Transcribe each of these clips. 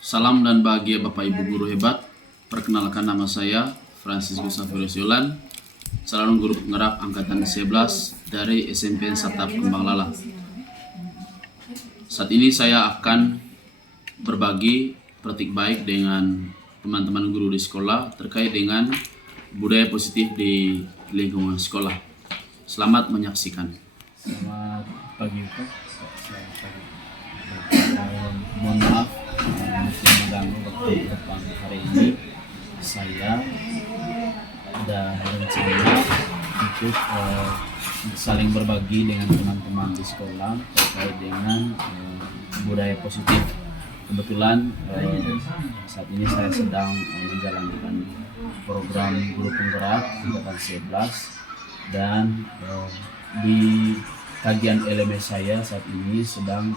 Salam dan bahagia Bapak Ibu guru hebat. Perkenalkan, nama saya Franciscus Xaverius Yolan, calon guru penggerak angkatan 11 dari SMP Satap Kembang Lala. Saat ini saya akan berbagi praktik baik dengan teman-teman guru di sekolah terkait dengan budaya positif di lingkungan sekolah. Selamat menyaksikan. Selamat pagi Pak. Selamat pagi. Mohon maaf mungkin mengganggu waktu depan hari ini. Saya ada rencana untuk saling berbagi dengan teman-teman di sekolah terkait dengan budaya positif. Kebetulan saat ini saya sedang menjalankan program guru penggerak angkatan 11 dan di kajian LMS saya saat ini sedang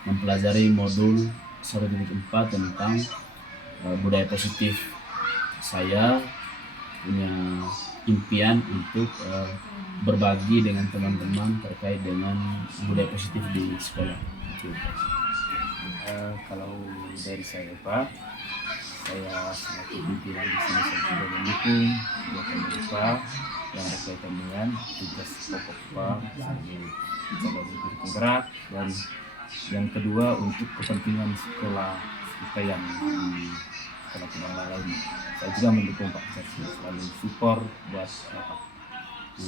mempelajari modul 1.4 tentang budaya positif. Saya punya impian untuk berbagi dengan teman-teman terkait dengan budaya positif di sekolah. Kalau dari saya Pak, saya selaku pimpinan di sini saya juga mendukung kegiatan Pak yang berkaitan dengan tugas pokok Pak sebagai calon guru penggerak, dan yang kedua untuk kepentingan sekolah kita yang di sekolah Kembang Lala ini. Saya juga mendukung Pak, saya selalu support buat Bapak.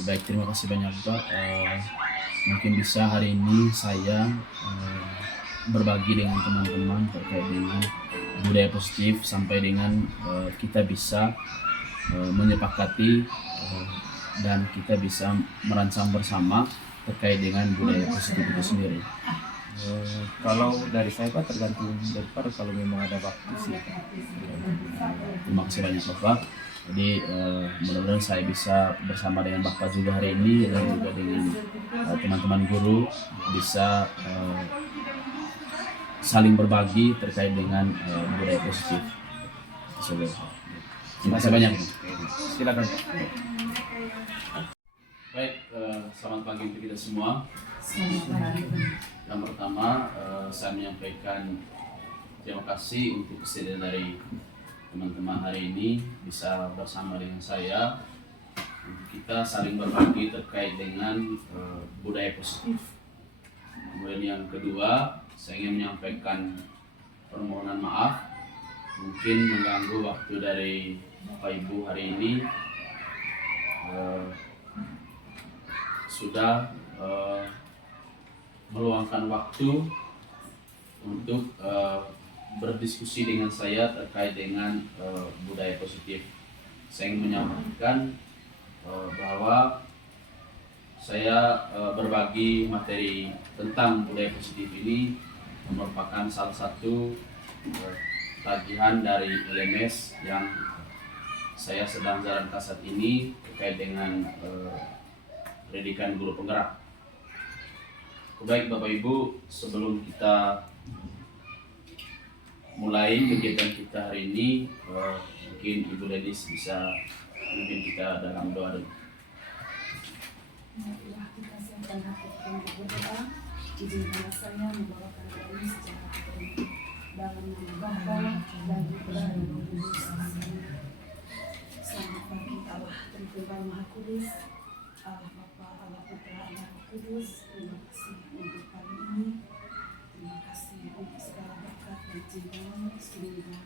Baik, terima kasih banyak Pak. Mungkin bisa hari ini saya berbagi dengan teman-teman terkait dengan budaya positif sampai dengan kita bisa menyepakati dan kita bisa merancang bersama terkait dengan budaya positif itu sendiri. Kalau dari saya Pak tergantung dari kalau memang ada waktu sih. Terima kasih banyak Bapak. Jadi mudah-mudahan saya bisa bersama dengan Bapak juga hari ini dan juga dengan teman-teman guru bisa saling berbagi terkait dengan budaya positif. Terima kasih banyak. Silakan. Baik, selamat pagi untuk kita semua. Yang pertama, saya menyampaikan terima kasih untuk kesediaan dari teman-teman hari ini bisa bersama dengan saya untuk kita saling berbagi terkait dengan budaya positif. Kemudian yang kedua, saya ingin menyampaikan permohonan maaf mungkin mengganggu waktu dari Bapak Ibu hari ini. Sudah meluangkan waktu untuk berdiskusi dengan saya terkait dengan budaya positif. Saya ingin menyampaikan bahwa saya berbagi materi tentang budaya positif ini merupakan salah satu tagihan dari LMS yang saya sedang jalankan saat ini terkait dengan pendidikan guru penggerak. Baik Bapak Ibu, sebelum kita mulai kegiatan kita hari ini, mungkin Ibu Ledis bisa memimpin kita dalam doa dulu. Marilah kita siapkan hati kita untuk berdoa. Izinkanlah saya membawakan doa ini secara terima dalam nama Bapa dan Putra dan Roh Kudus. Selamat pagi Allah Tritunggal Maha Kudus, Allah Bapa, Allah Putra, Allah Roh Kudus. Terima kasih untuk pagi ini. Terima kasih untuk segala berkat dan cinta-Mu, sehingga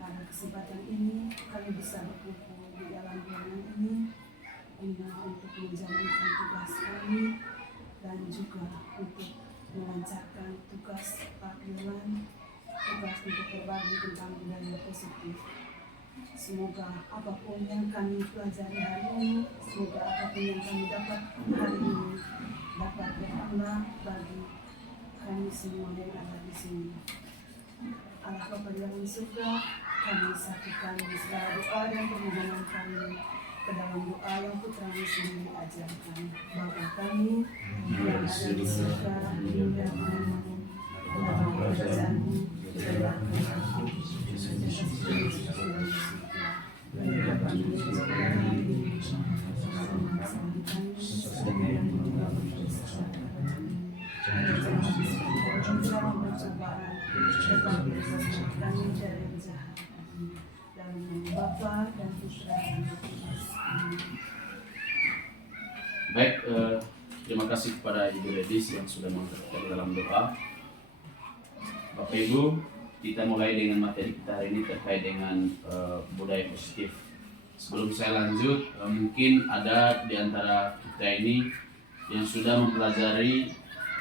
pada kesempatan ini kami bisa berkumpul di dalam ruangan ini guna untuk menjalankan tugas kami dan juga untuk melancarkan tugas Pak Yolan, tugas untuk berbagi tentang budaya positif. Semoga apapun yang kami pelajari hari ini, semoga apapun yang kami dapat hari ini dapat berguna bagi kami semua yang ada di sini. Allah Bapa di dalam surga, kami satukan segala doa dan permohonan kami ke dalam doa yang Putra-Mu sendiri ajarkan. Bapa kami yang ada di surga, dimuliakanmu nama kerajaan-Mu, digelarkan Tetapi selamatkan kami dari yang jahat. Dalam nama Bapa dan Putra dan Roh Kudus. Amin. Baik, terima kasih kepada Ibu Redis yang sudah memperhatikan dalam doa. Bapak Ibu, kita mulai dengan materi kita hari ini terkait dengan budaya positif. Sebelum saya lanjut, mungkin ada di antara kita ini yang sudah mempelajari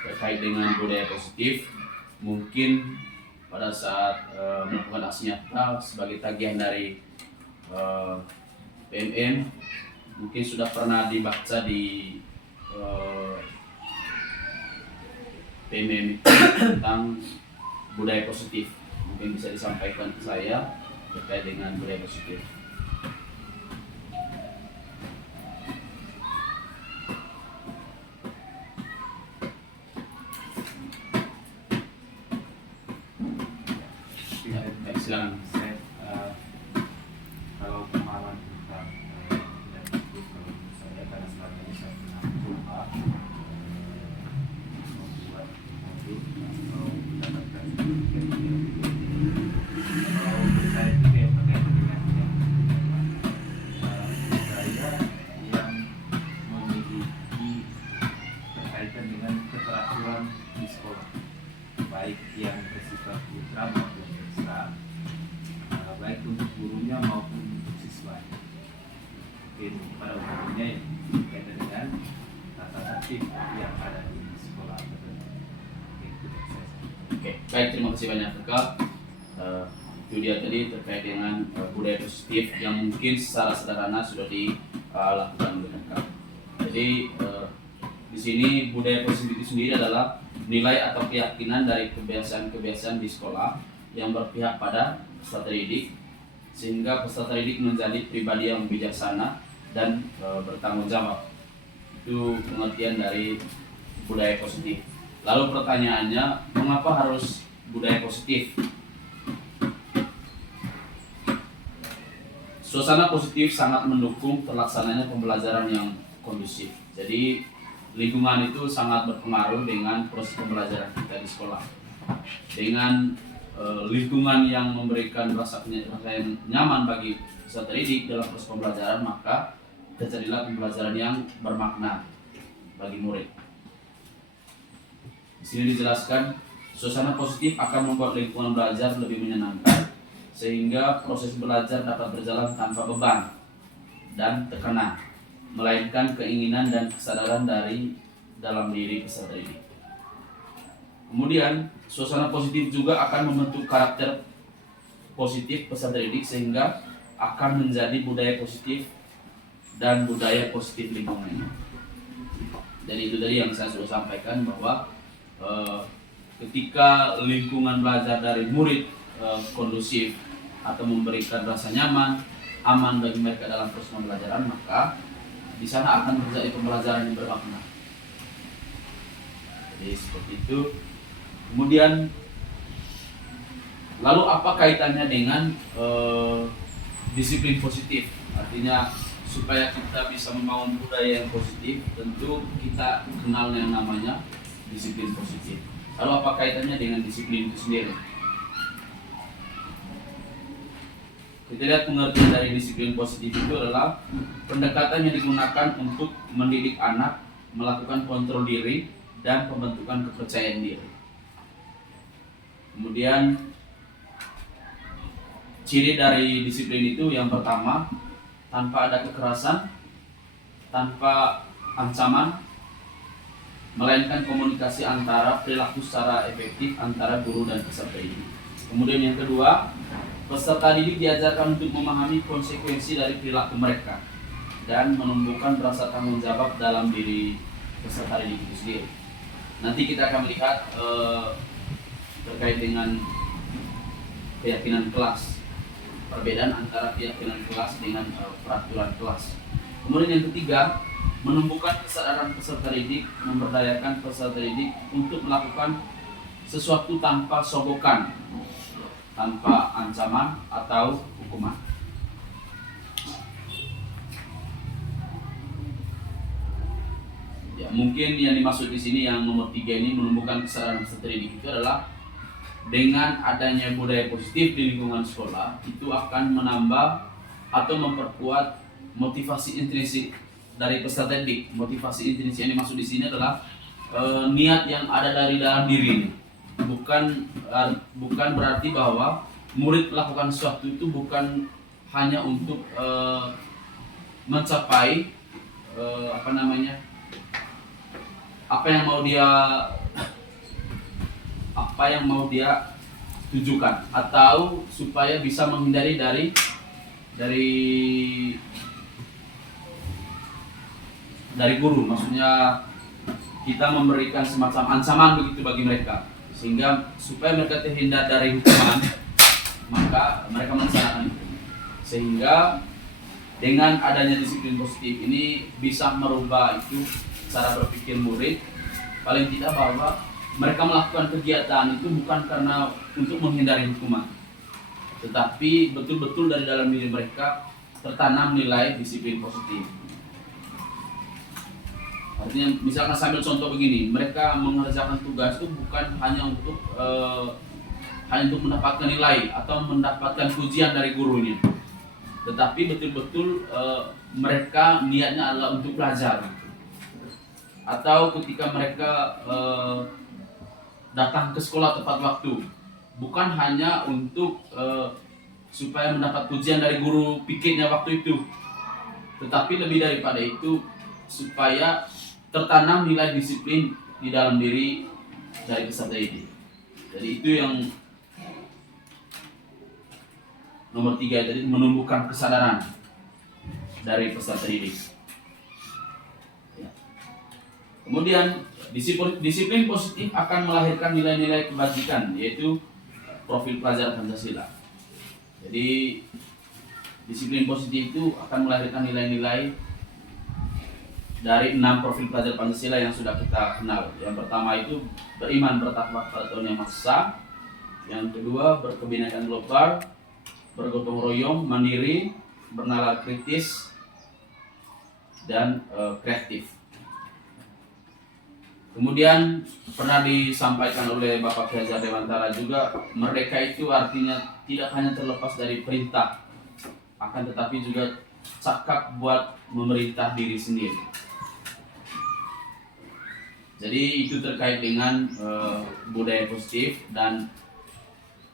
terkait dengan budaya positif. Mungkin pada saat melakukan aksi nyata sebagai tagihan dari PMM, mungkin sudah pernah dibaca di PMM tentang budaya positif. Mungkin bisa disampaikan ke saya terkait dengan budaya positif. Ya, silakan. Kalau pemahaman tentang dan itu kalau menurut saya karena selama ini saya pernah coba membuat modul atau mendapatkan kalau saya itu kayak berkaitan dengan budaya yang memiliki berkaitan dengan keteraturan di sekolah, baik yang bersifat putra maupun ekstra, baik untuk gurunya maupun untuk siswa. Mungkin pada umumnya ya, berkaitan dengan tata tertib yang ada di sekolah tertentu. Itu dari saya. Oke, baik, terima kasih banyak Kak. Itu dia tadi terkait dengan budaya positif yang mungkin secara sederhana sudah dilakukan oleh Kak. Jadi di sini budaya positif itu sendiri adalah nilai atau keyakinan dari kebiasaan-kebiasaan di sekolah yang berpihak pada peserta didik, sehingga peserta didik menjadi pribadi yang bijaksana dan bertanggung jawab. Itu pengertian dari budaya positif. Lalu pertanyaannya, mengapa harus budaya positif? Suasana positif sangat mendukung terlaksananya pembelajaran yang kondusif. Jadi lingkungan itu sangat berpengaruh dengan proses pembelajaran kita di sekolah. Dengan lingkungan yang memberikan rasa yang nyaman bagi peserta didik dalam proses pembelajaran, maka terjadilah pembelajaran yang bermakna bagi murid. Di sini dijelaskan, suasana positif akan membuat lingkungan belajar lebih menyenangkan, sehingga proses belajar dapat berjalan tanpa beban dan tekanan, melainkan keinginan dan kesadaran dari dalam diri peserta didik. Kemudian, suasana positif juga akan membentuk karakter positif peserta didik, sehingga akan menjadi budaya positif dan budaya positif lingkungannya. Jadi itu tadi yang saya sudah sampaikan, bahwa ketika lingkungan belajar dari murid kondusif atau memberikan rasa nyaman, aman bagi mereka dalam proses pembelajaran, maka di sana akan terjadi pembelajaran yang bermakna. Jadi seperti itu. Kemudian, lalu apa kaitannya dengan disiplin positif? Artinya supaya kita bisa membangun budaya yang positif, tentu kita kenal yang namanya disiplin positif. Lalu apa kaitannya dengan disiplin itu sendiri? Kita lihat pengertian dari disiplin positif itu adalah pendekatan yang digunakan untuk mendidik anak, melakukan kontrol diri, dan pembentukan kepercayaan diri. Kemudian ciri dari disiplin itu yang pertama, tanpa ada kekerasan, tanpa ancaman, melainkan komunikasi antara perilaku secara efektif antara guru dan peserta didik. Kemudian yang kedua, peserta didik diajarkan untuk memahami konsekuensi dari perilaku mereka dan menumbuhkan rasa tanggung jawab dalam diri peserta didik itu sendiri. Nanti kita akan melihat terkait dengan keyakinan kelas, perbedaan antara keyakinan kelas dengan peraturan kelas. Kemudian yang ketiga, menumbuhkan kesadaran peserta didik, memberdayakan peserta didik untuk melakukan sesuatu tanpa sogokan, tanpa ancaman atau hukuman. Ya, mungkin yang dimaksud di sini yang nomor 3 ini, menumbuhkan kesadaran peserta didik, itu adalah dengan adanya budaya positif di lingkungan sekolah itu akan menambah atau memperkuat motivasi intrinsik dari peserta didik. Motivasi intrinsik yang dimaksud di sini adalah niat yang ada dari dalam diri. Bukan berarti bahwa murid melakukan sesuatu itu bukan hanya untuk mencapai apa yang mau dia tujukan, atau supaya bisa menghindari dari guru. Maksudnya kita memberikan semacam ancaman begitu bagi mereka, sehingga supaya mereka terhindar dari hukuman, maka mereka melaksanakan itu. Sehingga dengan adanya disiplin positif ini bisa merubah itu cara berpikir murid, paling tidak bahwa mereka melakukan kegiatan itu bukan karena untuk menghindari hukuman, tetapi betul-betul dari dalam diri mereka tertanam nilai disiplin positif. Artinya misalkan sambil contoh begini, mereka mengerjakan tugas itu bukan hanya untuk mendapatkan nilai atau mendapatkan pujian dari gurunya, tetapi betul-betul mereka niatnya adalah untuk belajar. Atau ketika mereka datang ke sekolah tepat waktu, bukan hanya untuk supaya mendapat pujian dari guru pikirnya waktu itu, tetapi lebih daripada itu supaya tertanam nilai disiplin di dalam diri dari peserta didik. Jadi itu yang nomor 3 tadi, menumbuhkan kesadaran dari peserta didik. Kemudian disiplin positif akan melahirkan nilai-nilai kebajikan, yaitu profil pelajar Pancasila. Jadi disiplin positif itu akan melahirkan nilai-nilai dari 6 profil pelajar Pancasila yang sudah kita kenal. Yang pertama itu beriman, bertakwa pada Tuhan Yang Maha Esa. Yang kedua berkebinekaan global, bergotong royong, mandiri, bernalar kritis, dan kreatif. Kemudian pernah disampaikan oleh Bapak Kiai Hajar Dewantara juga, merdeka itu artinya tidak hanya terlepas dari perintah, akan tetapi juga cakap buat memerintah diri sendiri. Jadi itu terkait dengan budaya positif, dan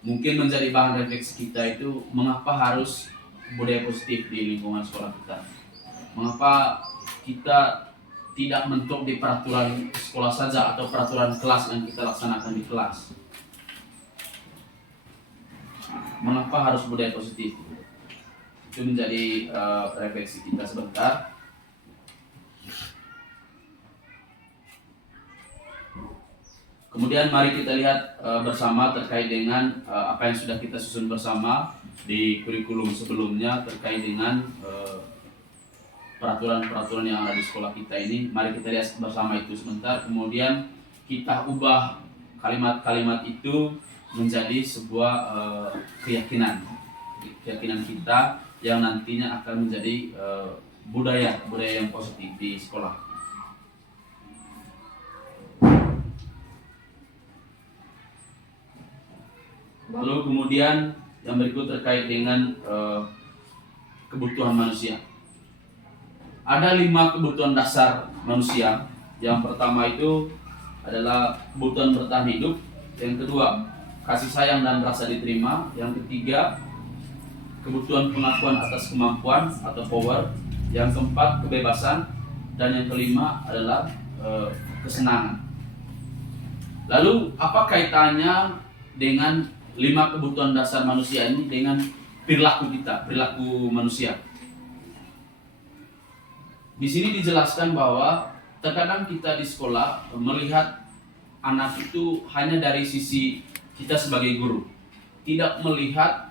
mungkin menjadi bahan refleksi kita itu mengapa harus budaya positif di lingkungan sekolah kita. Mengapa kita tidak mentok di peraturan sekolah saja atau peraturan kelas yang kita laksanakan di kelas. Mengapa harus budaya positif? Itu menjadi refleksi kita sebentar. Kemudian mari kita lihat bersama terkait dengan apa yang sudah kita susun bersama di kurikulum sebelumnya terkait dengan peraturan-peraturan yang ada di sekolah kita ini. Mari kita lihat bersama itu sebentar, kemudian kita ubah kalimat-kalimat itu menjadi sebuah keyakinan kita yang nantinya akan menjadi budaya yang positif di sekolah. Lalu kemudian yang berikut terkait dengan kebutuhan manusia. Ada 5 kebutuhan dasar manusia. Yang pertama itu adalah kebutuhan bertahan hidup. Yang kedua, kasih sayang dan rasa diterima. Yang ketiga, kebutuhan pengakuan atas kemampuan atau power. Yang keempat, kebebasan. Dan yang kelima adalah kesenangan. Lalu apa kaitannya dengan 5 kebutuhan dasar manusia ini dengan perilaku kita, perilaku manusia? Di sini dijelaskan bahwa terkadang kita di sekolah melihat anak itu hanya dari sisi kita sebagai guru, tidak melihat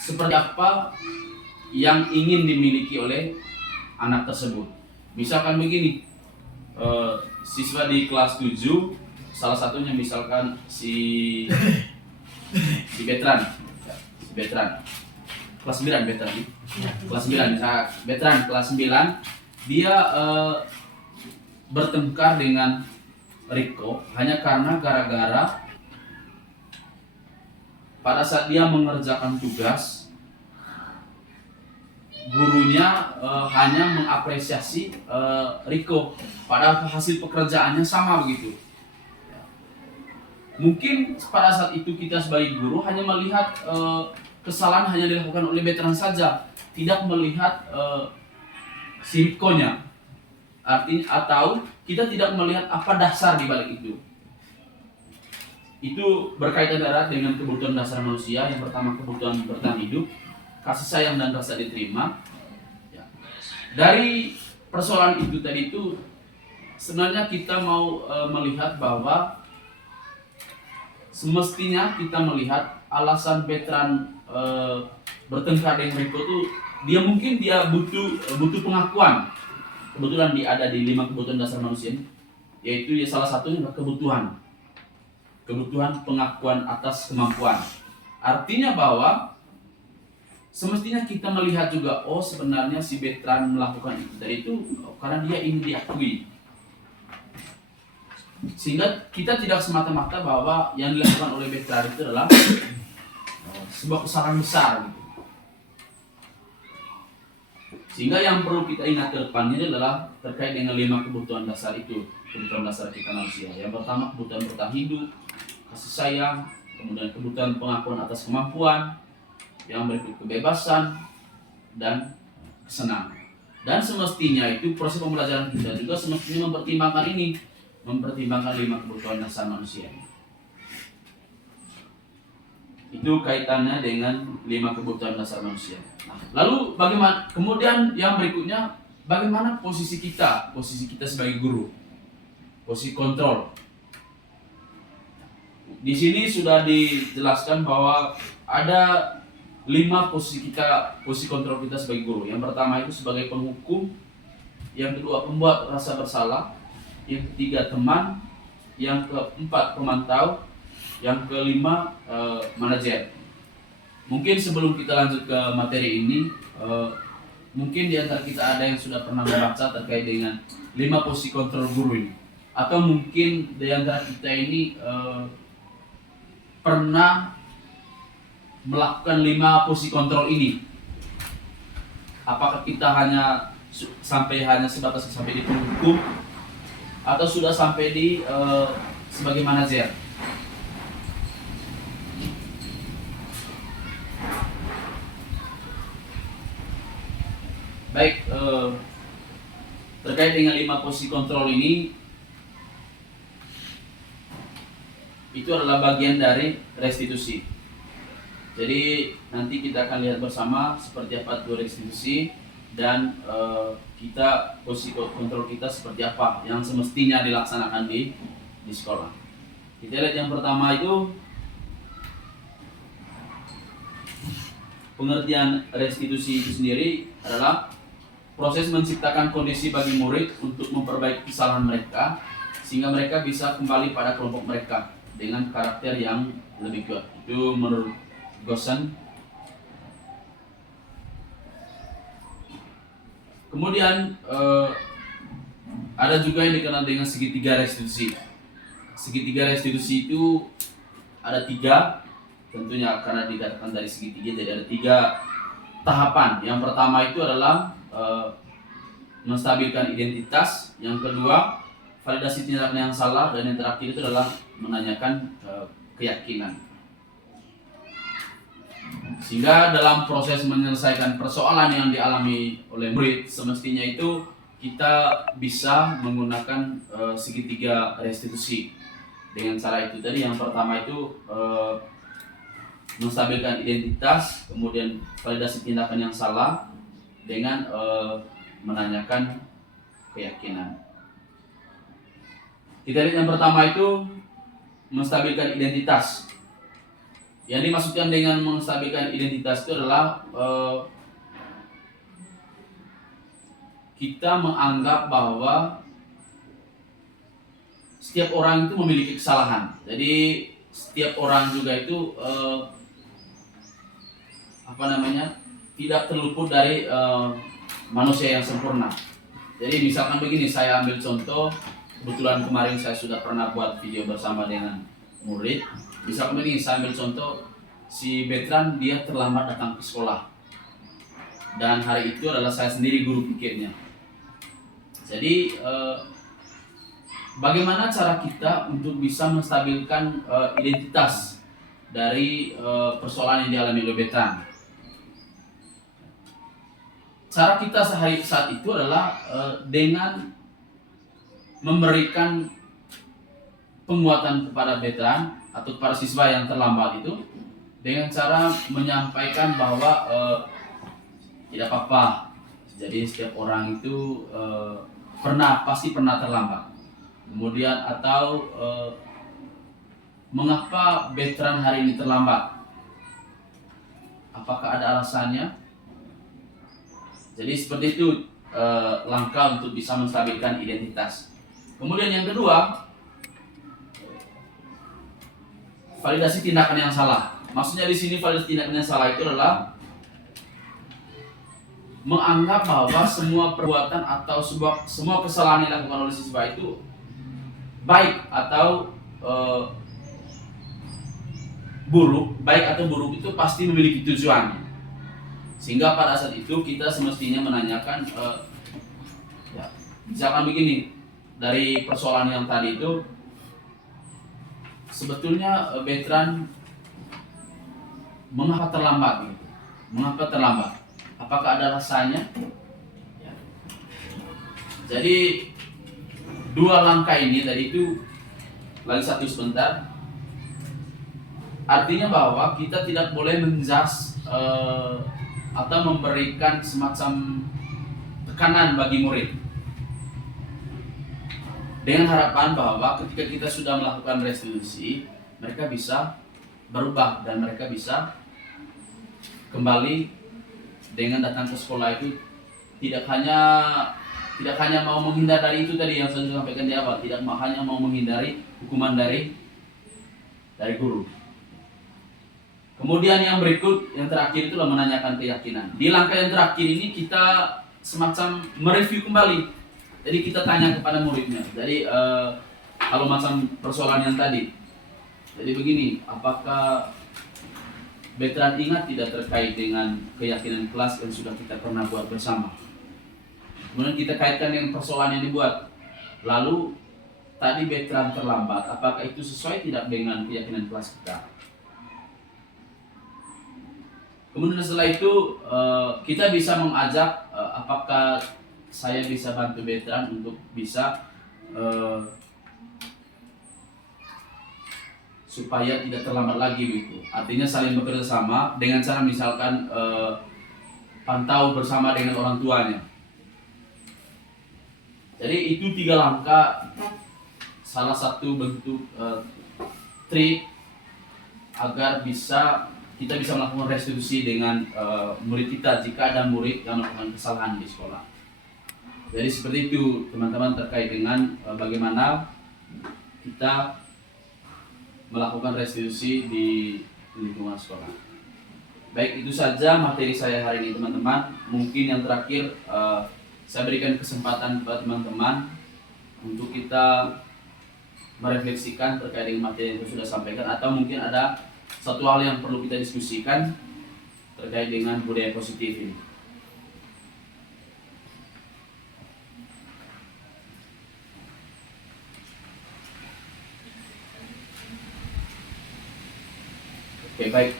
seperti apa yang ingin dimiliki oleh anak tersebut. Misalkan begini, siswa di kelas 7, salah satunya misalkan si Betran, kelas 9 Betran, kelas 9, Betran kelas 9, dia bertengkar dengan Riko hanya karena gara-gara pada saat dia mengerjakan tugas, gurunya hanya mengapresiasi Riko, padahal hasil pekerjaannya sama begitu. Mungkin pada saat itu kita sebagai guru hanya melihat kesalahan hanya dilakukan oleh veteran saja, tidak melihat si Riko-nya. Artinya, atau kita tidak melihat apa dasar di balik itu. Itu berkaitan erat dengan kebutuhan dasar manusia. Yang pertama, kebutuhan bertahan hidup, kasih sayang dan rasa diterima. Ya. Dari persoalan itu tadi itu sebenarnya kita mau melihat bahwa semestinya kita melihat alasan veteran bertengkar dengan Riko itu dia butuh pengakuan. Kebetulan dia ada di 5 kebutuhan dasar manusia, yaitu salah satunya adalah kebutuhan pengakuan atas kemampuan. Artinya bahwa semestinya kita melihat juga, oh sebenarnya si veteran melakukan itu tadi itu karena dia ingin diakui. Sehingga kita tidak semata-mata bahwa yang dilakukan oleh veteran itu adalah sebuah kesalahan besar gitu. Sehingga yang perlu kita ingat ke depannya adalah terkait dengan 5 kebutuhan dasar itu, kebutuhan dasar kita manusia. Yang pertama, kebutuhan bertahan hidup, kasih sayang, kemudian kebutuhan pengakuan atas kemampuan, yang berikut kebebasan dan kesenangan. Dan semestinya itu proses pembelajaran kita juga semestinya mempertimbangkan 5 kebutuhan dasar manusia. Itu kaitannya dengan 5 kebutuhan dasar manusia. Nah, lalu bagaimana? Kemudian yang berikutnya, bagaimana posisi kita sebagai guru, posisi kontrol. Di sini sudah dijelaskan bahwa ada 5 posisi kontrol kita sebagai guru. Yang pertama itu sebagai penghukum, yang kedua pembuat rasa bersalah, yang ketiga teman, yang keempat pemantau, yang kelima manajer. Mungkin sebelum kita lanjut ke materi ini, mungkin di antara kita ada yang sudah pernah membaca terkait dengan 5 posisi kontrol guru ini, atau mungkin di antara kita ini pernah melakukan 5 posisi kontrol ini. Apakah kita hanya sebatas sampai di penghukum, atau sudah sampai di sebagai manajer? Baik, terkait dengan 5 posisi kontrol ini, itu adalah bagian dari restitusi. Jadi nanti kita akan lihat bersama seperti apa itu restitusi dan kita posisi kontrol kita seperti apa yang semestinya dilaksanakan di sekolah. Kita lihat yang pertama itu pengertian restitusi itu sendiri adalah proses menciptakan kondisi bagi murid untuk memperbaiki kesalahan mereka sehingga mereka bisa kembali pada kelompok mereka dengan karakter yang lebih kuat. Itu menurut Gosen. Kemudian ada juga yang dikenal dengan segitiga restitusi. Segitiga restitusi itu ada 3, tentunya karena dikatakan dari segitiga jadi ada 3 tahapan. Yang pertama itu adalah menstabilkan identitas, yang kedua validasi tindakan yang salah, dan yang terakhir itu adalah menanyakan keyakinan. Sehingga dalam proses menyelesaikan persoalan yang dialami oleh murid, semestinya itu kita bisa menggunakan segitiga restitusi. Dengan cara itu tadi, yang pertama itu menstabilkan identitas, kemudian validasi tindakan yang salah, dengan menanyakan keyakinan. Kita lihat yang pertama itu menstabilkan identitas. Yang dimaksudkan dengan menstabilkan identitas itu adalah kita menganggap bahwa setiap orang itu memiliki kesalahan. Jadi setiap orang juga itu tidak terluput dari manusia yang sempurna. Jadi misalkan begini, saya ambil contoh, kebetulan kemarin saya sudah pernah buat video bersama dengan murid. Misalkan begini, saya ambil contoh, si Betran dia terlambat datang ke sekolah. Dan hari itu adalah saya sendiri guru piketnya. Jadi bagaimana cara kita untuk bisa menstabilkan identitas dari persoalan yang dialami oleh Betran? Cara kita saat itu adalah dengan memberikan penguatan kepada Betran atau kepada siswa yang terlambat itu dengan cara menyampaikan bahwa tidak apa-apa. Jadi setiap orang itu pasti pernah terlambat. Kemudian atau mengapa Betran hari ini terlambat? Apakah ada alasannya? Jadi seperti itu langkah untuk bisa menstabilkan identitas. Kemudian yang kedua, validasi tindakan yang salah. Maksudnya di sini validasi tindakan yang salah itu adalah menganggap bahwa semua perbuatan atau semua kesalahan yang dilakukan oleh siswa itu baik atau buruk itu pasti memiliki tujuan. Sehingga pada saat itu kita semestinya menanyakan, misalkan begini, dari persoalan yang tadi itu sebetulnya Betran mengapa terlambat gitu? Mengapa terlambat? Apakah ada rasanya? Ya. Jadi dua langkah ini tadi itu lagi satu sebentar. Artinya bahwa kita tidak boleh menjudge atau memberikan semacam tekanan bagi murid. Dengan harapan bahwa ketika kita sudah melakukan restitusi, mereka bisa berubah dan mereka bisa kembali dengan datang ke sekolah itu tidak hanya mau menghindar dari itu tadi yang saya sampaikan di awal, tidak hanya mau menghindari hukuman dari guru. Kemudian yang berikut, yang terakhir itulah menanyakan keyakinan. Di langkah yang terakhir ini kita semacam mereview kembali. Jadi kita tanya kepada muridnya. Jadi kalau macam persoalan yang tadi, jadi begini, apakah Betran ingat tidak terkait dengan keyakinan kelas yang sudah kita pernah buat bersama? Kemudian kita kaitkan dengan persoalan yang dibuat. Lalu tadi Betran terlambat, apakah itu sesuai tidak dengan keyakinan kelas kita? Kemudian setelah itu kita bisa mengajak apakah saya bisa bantu Betran untuk bisa supaya tidak terlambat lagi gitu. Artinya saling bekerja sama dengan cara misalkan pantau bersama dengan orang tuanya. Jadi itu 3 langkah, salah satu bentuk trik agar kita bisa melakukan restitusi dengan murid kita jika ada murid yang melakukan kesalahan di sekolah. Jadi seperti itu teman-teman terkait dengan bagaimana kita melakukan restitusi di lingkungan sekolah. Baik, itu saja materi saya hari ini teman-teman. Mungkin yang terakhir saya berikan kesempatan kepada teman-teman untuk kita merefleksikan terkait dengan materi yang sudah sampaikan, atau mungkin ada satu hal yang perlu kita diskusikan terkait dengan budaya positif ini. Oke, baik,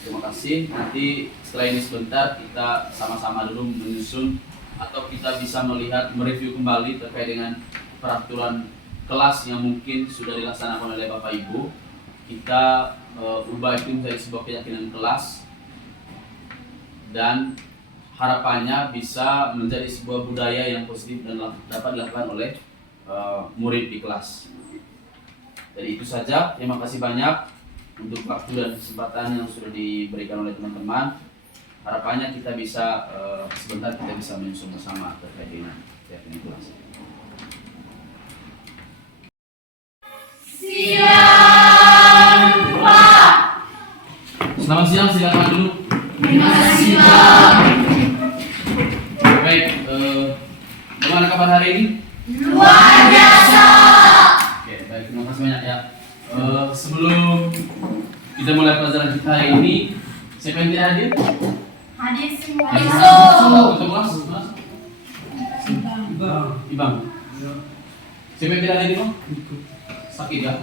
terima kasih. Nanti setelah ini sebentar kita sama-sama dulu menyusun atau kita bisa melihat, mereview kembali terkait dengan peraturan kelas yang mungkin sudah dilaksanakan oleh Bapak Ibu. Kita ubah itu menjadi sebuah keyakinan kelas dan harapannya bisa menjadi sebuah budaya yang positif dan dapat dilakukan oleh murid di kelas. Jadi itu saja, terima kasih banyak untuk waktu dan kesempatan yang sudah diberikan oleh teman-teman. Harapannya kita bisa sebentar kita bisa menyusun bersama terkait dengan keyakinan kelas. Selamat siang, silakan dulu. Terima kasih, Pak. Baik, bagaimana kabar hari ini? Luar biasa. Oke, baik, terima kasih banyak ya. Sebelum Kita mulai pelajaran kita hari ini. Siapa yang tidak hadir? Hadir semua. Masuk ke kelas. Mas. Ibang. Siapa yang tidak hadir, Bang? Sakit ya?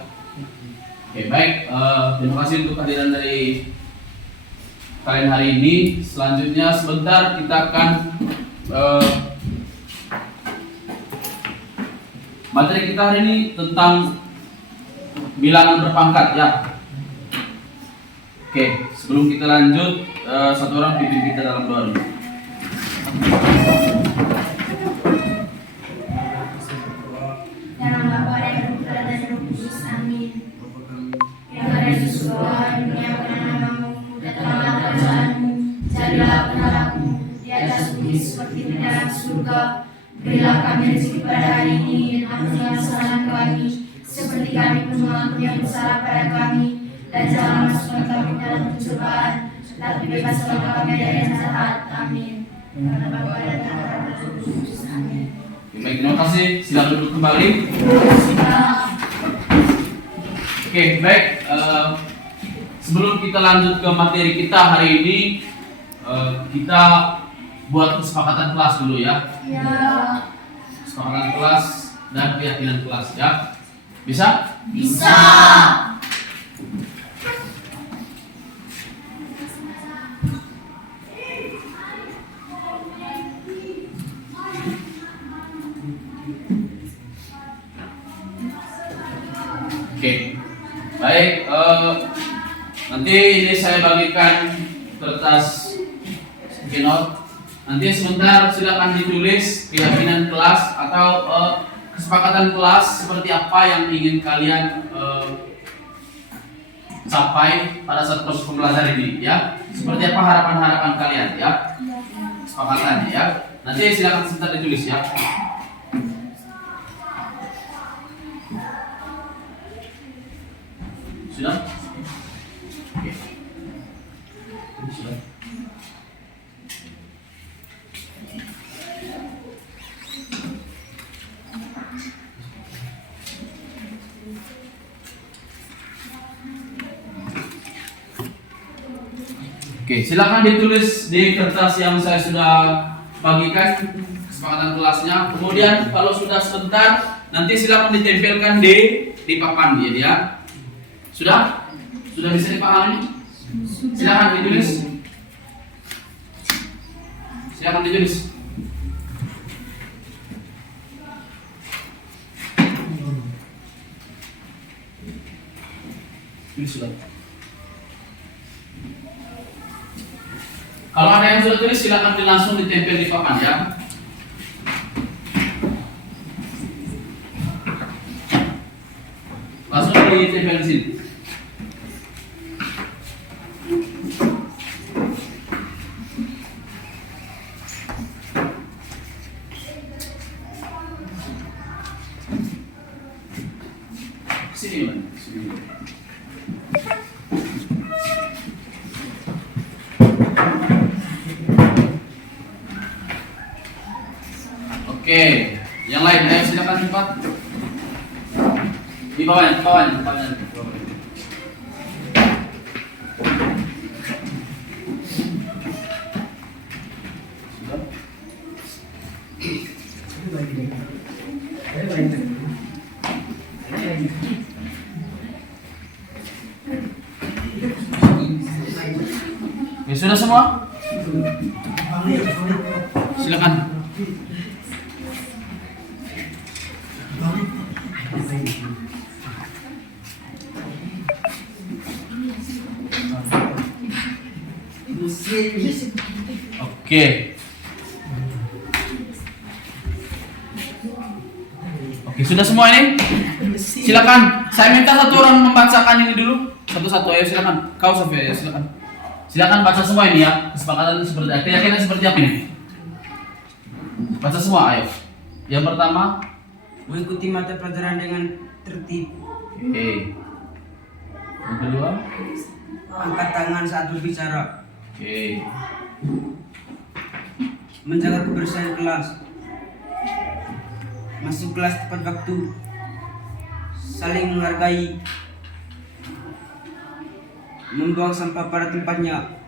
Oke, baik. Terima kasih untuk kehadiran dari kalian hari ini. Selanjutnya sebentar kita akan materi kita hari ini tentang bilangan berpangkat ya. Oke, sebelum kita lanjut, satu orang pimpin kita dalam doa dulu. Dalam Bapa dan Putra dan Roh Kudus. Amin. Yang ada di surga, dunia namamu, datanglah kerajaanmu, jadilah kehendakmu di atas bumi seperti di dalam surga. Berilah kami rezeki pada hari ini, dan ampunilah kesalahan kami, seperti kami pun mengampuni yang bersalah pada kami. Dan jangan masukkan kami dalam pencobaan, tapi bebaskanlah kami dari yang jahat. Amin. Karena Bapa dan Putra dan Roh Kudus. Amin. Baik, terima kasih. Silakan duduk kembali. Oke, baik. Sebelum kita lanjut ke materi kita hari ini, kita buat kesepakatan kelas dulu ya. Ya. Kesepakatan kelas dan keyakinan kelas ya. Bisa? Bisa. Oke, baik. Nanti ini saya bagikan kertas sticky note. Nanti sebentar silakan ditulis keyakinan kelas atau kesepakatan kelas seperti apa yang ingin kalian capai pada saat proses pembelajaran ini, ya. Seperti apa harapan-harapan kalian, ya. Kesepakatan, ya. Nanti silakan sebentar ditulis, ya. Sudah? Oke. Sudah. Oke, silakan ditulis di kertas yang saya sudah bagikan kesepakatan kelasnya. Kemudian kalau sudah sebentar, nanti silakan ditempelkan di papan ya. Sudah? Sudah bisa dipahami? Silakan ditulis. Silakan ditulis. Ini sudah. Kalau ada yang sudah tulis, silakan langsung ditempel di papan ya. Langsung ditempel di sini. Sini, Mas. Sini. Oke, yang lain, ayo silakan cepat. Di bawahnya, di bawahnya, di bawahnya. Ya, sudah semua? Silakan. Oke. Oke, sudah semua ini? Silakan. Saya minta satu orang membacakan ini dulu. Satu-satu, ayo silakan. Kau Sofia, ya silakan. Silakan baca semua ini ya. Kesepakatan seperti apa? Keyakinan seperti apa ini? Baca semua, ayo. Yang pertama, mengikuti mata pelajaran dengan tertib. oke. Yang kedua, Angkat tangan saat berbicara. oke. Menjaga kebersihan kelas. Masuk kelas tepat waktu. Saling menghargai. membuang sampah pada tempatnya.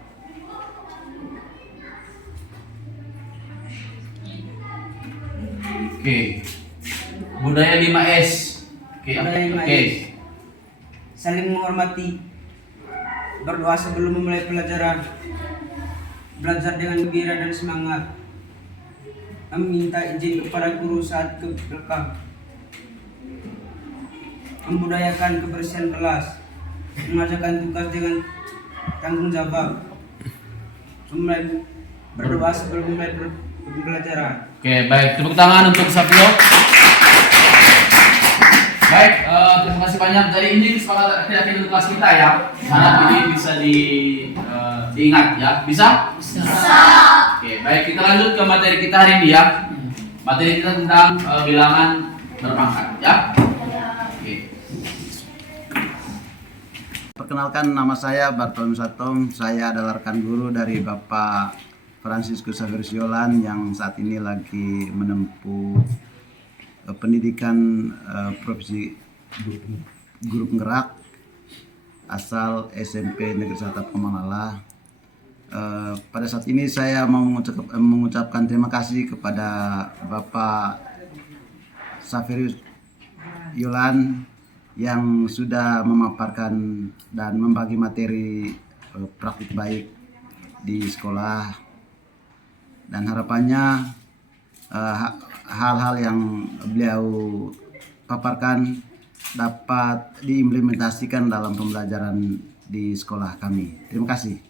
Oke. Budaya 5S. Oke. Budaya 5S. Oke. Saling menghormati, berdoa sebelum memulai pelajaran, belajar dengan gembira dan semangat, meminta izin kepada guru saat ke belakang, membudayakan kebersihan kelas, mengerjakan tugas dengan tanggung jawab, berdoa sebelum memulai pelajaran. Oke, baik. Tepuk tangan untuk Sapio. Baik, terima kasih banyak. Jadi ini kesepakatan tidak untuk kelas kita ya. Karena ini bisa diingat ya. Bisa? Bisa. Oke, baik. Kita lanjut ke materi kita hari ini ya. Materi kita tentang bilangan berpangkat ya. Oke. Perkenalkan, nama saya Bartolomeu Satong. Saya adalah rekan guru dari Bapak Franciscus Xaverius Yolan yang saat ini lagi menempuh pendidikan profesi guru penggerak asal SMP Negeri 1 Pamanala. Pada saat ini saya mau mengucapkan terima kasih kepada Bapak Xaverius Yolan yang sudah memaparkan dan membagi materi praktik baik di sekolah, dan harapannya hal-hal yang beliau paparkan dapat diimplementasikan dalam pembelajaran di sekolah kami. Terima kasih.